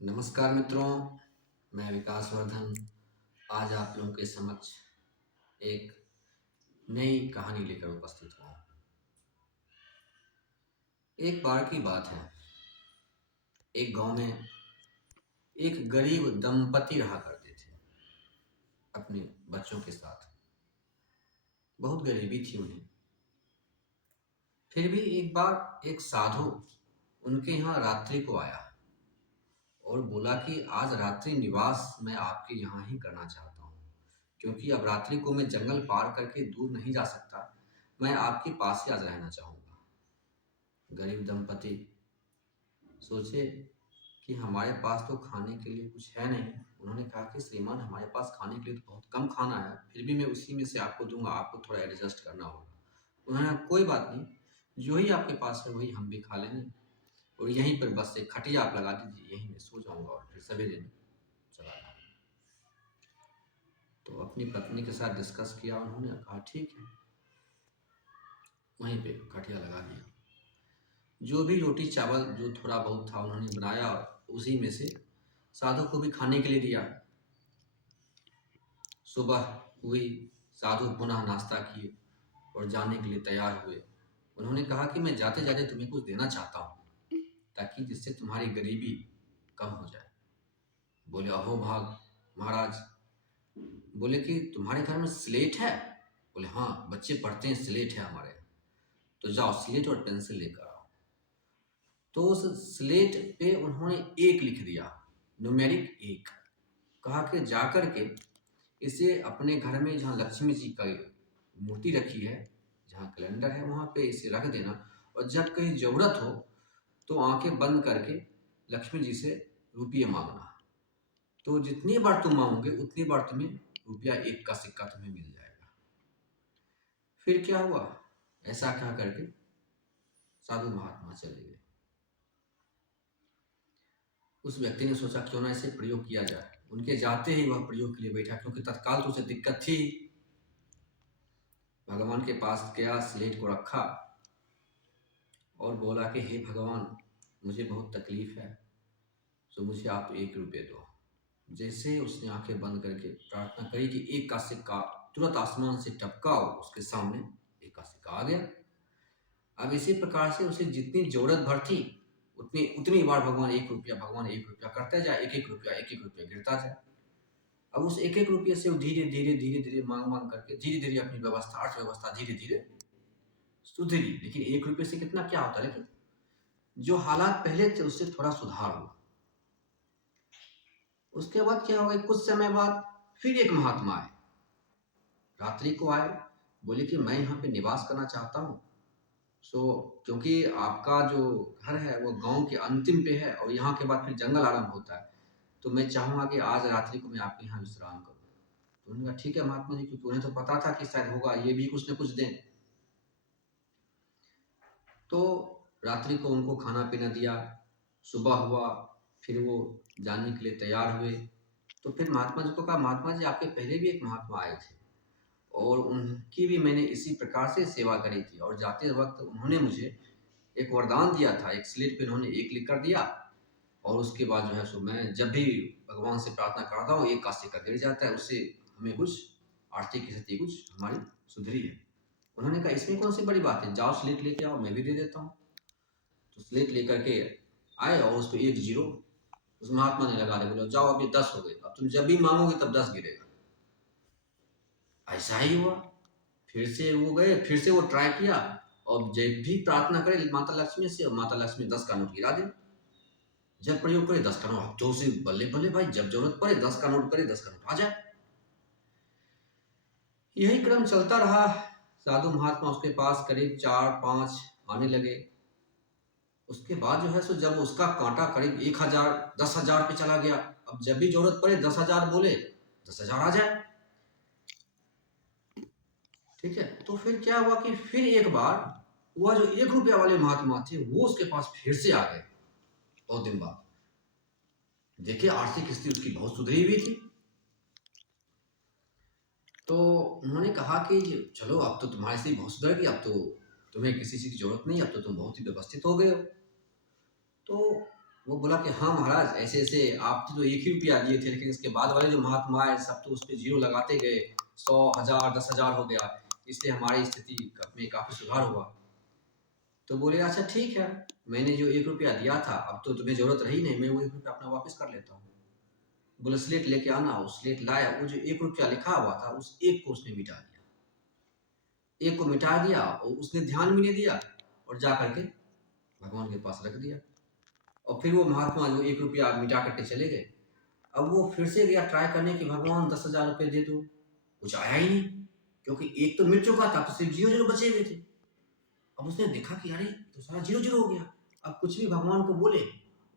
नमस्कार मित्रों, मैं विकास वर्धन आज आप लोगों के समक्ष एक नई कहानी लेकर उपस्थित हुआ हूँ। एक बार की बात है, एक गांव में एक गरीब दंपति रहा करते थे अपने बच्चों के साथ। बहुत गरीबी थी उन्हें। फिर भी एक बार एक साधु उनके यहाँ रात्रि को आया और बोला कि आज रात्रि निवास मैं आपके यहाँ ही करना चाहता हूँ, क्योंकि अब रात्रि को मैं जंगल पार करके दूर नहीं जा सकता। मैं आपके पास ही आज रहना चाहूँगा। गरीब दंपति सोचे कि हमारे पास तो खाने के लिए कुछ है नहीं। उन्होंने कहा कि श्रीमान, हमारे पास खाने के लिए तो बहुत कम खाना है, फिर भी मैं उसी में से आपको दूंगा, आपको थोड़ा एडजस्ट करना होगा। उन्होंने कहा कोई बात नहीं, जो ही आपके पास है वही हम भी खा लेंगे, और यहीं पर बस एक खटिया आप लगा दीजिए, यहीं मैं सो जाऊंगा और फिर सवेरे में चला जाऊंगा। तो अपनी पत्नी के साथ डिस्कस किया, उन्होंने कहा ठीक है, वहीं पे खटिया लगा दिया। जो भी रोटी चावल जो थोड़ा बहुत था उन्होंने बनाया, उसी में से साधु को भी खाने के लिए दिया। सुबह हुई, साधु पुनः नाश्ता किए और जाने के लिए तैयार हुए। उन्होंने कहा कि मैं जाते जाते तुम्हें कुछ देना चाहता हूँ, ताकि जिससे तुम्हारी गरीबी कम हो जाए। बोले अहो भाग महाराज। बोले कि तुम्हारे घर में स्लेट है? बोले हाँ, बच्चे पढ़ते हैं, स्लेट है हमारे यहाँ। तो जाओ स्लेट और पेंसिल लेकर आओ। तो उस स्लेट पे उन्होंने एक लिख दिया, न्यूमेरिक एक। कहा कि जाकर के इसे अपने घर में जहाँ लक्ष्मी जी का मूर्ति रखी है, जहाँ कैलेंडर है, वहाँ पे इसे रख देना, और जब कहीं जरूरत हो तो आंखें बंद करके लक्ष्मी जी से रुपये मांगना। तो जितनी बार तुम मांगोगे उतनी बार तुम्हें रुपया एक का सिक्का तुम्हें मिल जाएगा। फिर क्या हुआ, ऐसा कहा करके साधु महात्मा चले गए। उस व्यक्ति ने सोचा क्यों ना इसे प्रयोग किया जाए। उनके जाते ही वह प्रयोग के लिए बैठा, क्योंकि तत्काल तो उसे दिक्कत थी। भगवान के पास गया, स्लेट को रखा और बोला कि हे भगवान, मुझे बहुत तकलीफ है, तो मुझे आप 1 रुपये दो। जैसे उसने आंखें बंद करके प्रार्थना करी कि एक का सिक्का तुरंत आसमान से टपका, उसके सामने एक का सिक्का आ गया। अब इसी प्रकार से उसे जितनी जरूरत भर थी उतनी उतनी बार भगवान 1 रुपया, भगवान 1 रुपया करते जाए, एक एक रुपया गिरता जाए। अब उस एक एक रुपये से वो धीरे धीरे धीरे धीरे मांग मांग करके धीरे धीरे अपनी व्यवस्था, अर्थव्यवस्था धीरे धीरे सुधरी। लेकिन 1 रुपये से कितना क्या होता है, लेकिन जो हालात पहले थे उससे थोड़ा सुधार हुआ। उसके बाद क्या हुआ, कुछ समय बाद फिर एक महात्मा आए, रात्रि को आए। बोले कि मैं यहाँ पे निवास करना चाहता हूँ। क्योंकि आपका जो घर है वो गांव के अंतिम पे है और यहाँ के बाद फिर जंगल आरंभ होता है, तो मैं चाहूंगा कि आज रात्रि को मैं आपके यहाँ विश्राम करूँ। तो उन्होंने कहा ठीक है महात्मा जी, क्योंकि उन्हें तो पता था कि शायद होगा ये भी कुछ न कुछ दें। तो रात्रि को उनको खाना पीना दिया। सुबह हुआ, फिर वो जाने के लिए तैयार हुए। तो फिर महात्मा जी को कहा, महात्मा जी आपके पहले भी एक महात्मा आए थे और उनकी भी मैंने इसी प्रकार से सेवा करी थी, और जाते वक्त उन्होंने मुझे एक वरदान दिया था। एक स्लेट पे उन्होंने एक लिख कर दिया, और उसके बाद जो है सो मैं जब भी भगवान से प्रार्थना करता हूँ एक का सिक्का गिर जाता है, उससे हमें कुछ आर्थिक स्थिति कुछ हमारी सुधरी है। उन्होंने कहा इसमें कौन सी बड़ी बात है, जाओ स्लेट लेके आओ, मैं भी दे देता हूँ। तो स्लेट लेकर के आए और उस पर 1 0 उस महात्मा ने लगा दे। बोला जाओ अब ये 10 हो गए, अब तुम जब भी मांगोगे तब 10 गिरेगा। ऐसा ही हुआ। फिर से वो गए, फिर से वो ट्राई किया, और जब भी प्रार्थना करे माता लक्ष्मी से, माता लक्ष्मी 10 का नोट गिरा दे। जब प्रयोग करे 10 का नोट, अब तो उसे बल्ले बल्ले भाई, जब जरूरत पड़े 10 का नोट करे, 10 का नोट आ जाए। यही क्रम चलता रहा। साधु महात्मा उसके पास करीब 4 5 आने लगे। उसके बाद जो है सो जब उसका कांटा करीब 1000 10,000 पे चला गया, अब जब भी जरूरत पड़े 10,000 बोले, 10,000 आ जाए। ठीक है, तो फिर क्या हुआ कि फिर एक बार वह जो 1 रुपया वाले महात्मा थे वो उसके पास फिर से आ गए बहुत दिन बाद। देखिए आर्थिक स्थिति उसकी बहुत सुधरी हुई थी। तो उन्होंने कहा कि चलो अब तो तुम्हारी स्थिति बहुत सुधर गई, अब तो तुम्हें किसी चीज की जरूरत नहीं, अब तो तुम बहुत ही व्यवस्थित हो गए हो। तो वो बोला कि हाँ महाराज, ऐसे ऐसे आप तो 1 ही रुपया दिए थे, लेकिन इसके बाद वाले जो महात्मा है सब तो उस पर जीरो लगाते गए, 100, 1000, 10,000 हो गया, इसलिए हमारी स्थिति में काफ़ी सुधार हुआ। तो बोले अच्छा ठीक है, मैंने जो 1 रुपया दिया था अब तो तुम्हें जरूरत रही नहीं, मैं वो 1 रुपया अपना वापस कर लेता हूँ। बोले स्लेट लेके आना। वो स्लेट लाया, वो जो 1 रुपया लिखा हुआ था उस एक को उसने मिटा दिया, एक को मिटा दिया और उसने ध्यान भी नहीं दिया और जा करके भगवान के पास रख दिया। और फिर वो महात्मा जो 1 रुपया मिटा करके चले गए। अब वो फिर से गया ट्राई करने की भगवान 10,000 रुपये दे दो, कुछ आया ही नहीं, क्योंकि एक तो मिट चुका था तो सिर्फ जीरो जीरो बचे हुए थे। अब उसने देखा कि अरे तो सारा जीरो जीरो हो गया, अब कुछ भी भगवान को बोले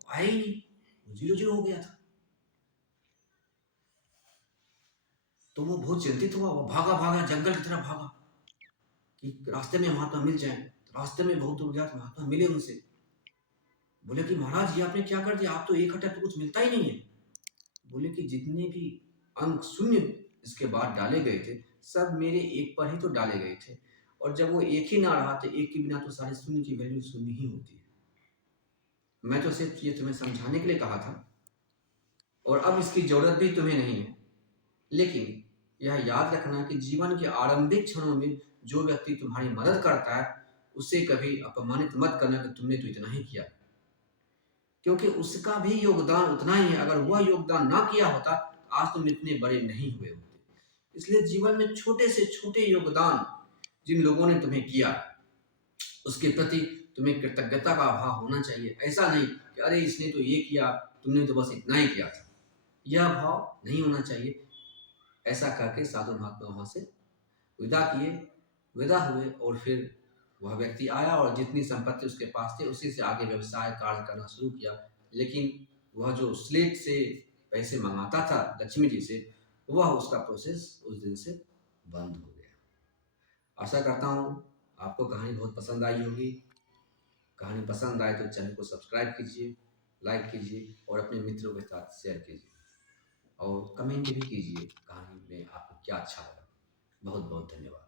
आया ही नहीं, वो जीरो जीरो हो गया था। तो वो बहुत चिंतित हुआ, वो भागा भागा जंगल की तरफ भागा कि रास्ते में महात्मा मिल जाए। रास्ते में बहुत दूर गया तो महात्मा मिले उनसे, बोले कि महाराज ये आपने क्या कर दिया, आप तो एक हटा तो कुछ मिलता ही नहीं है। बोले कि जितने भी अंक शून्य इसके बाद डाले गए थे सब मेरे एक पर ही तो डाले गए थे, और जब वो एक ही ना रहा तो एक के बिना तो सारे शून्य की वैल्यू शून्य ही होती है। मैं तो सिर्फ ये तुम्हें समझाने के लिए कहा था, और अब इसकी जरूरत भी तुम्हें नहीं है। लेकिन यह याद रखना कि जीवन के आरंभिक क्षणों में जो व्यक्ति तुम्हारी मदद करता है उससे कभी अपमानित मत करना कि तुमने तो इतना ही किया, क्योंकि उसका भी योगदान उतना ही है। अगर वह योगदान ना किया होता आज तुम इतने बड़े नहीं हुए होते। इसलिए जीवन में छोटे से छोटे योगदान जिन लोगों ने तुम्हें किया उसके प्रति तुम्हें कृतज्ञता का भाव होना चाहिए। ऐसा नहीं कि अरे इसने तो ये किया, तुमने तो बस इतना ही किया था, यह भाव नहीं होना चाहिए। ऐसा करके साधु महात्मा वहां से विदा किए, विदा हुए, और फिर वह व्यक्ति आया और जितनी संपत्ति उसके पास थी उसी से आगे व्यवसाय कार्य करना शुरू किया। लेकिन वह जो स्लेट से पैसे मंगाता था लक्ष्मी जी से, वह उसका प्रोसेस उस दिन से बंद हो गया। आशा करता हूँ आपको कहानी बहुत पसंद आई होगी। कहानी पसंद आए तो चैनल को सब्सक्राइब कीजिए, लाइक कीजिए और अपने मित्रों के साथ शेयर कीजिए, और कमेंट भी कीजिए कहानी में आपको क्या अच्छा लगा। बहुत बहुत धन्यवाद।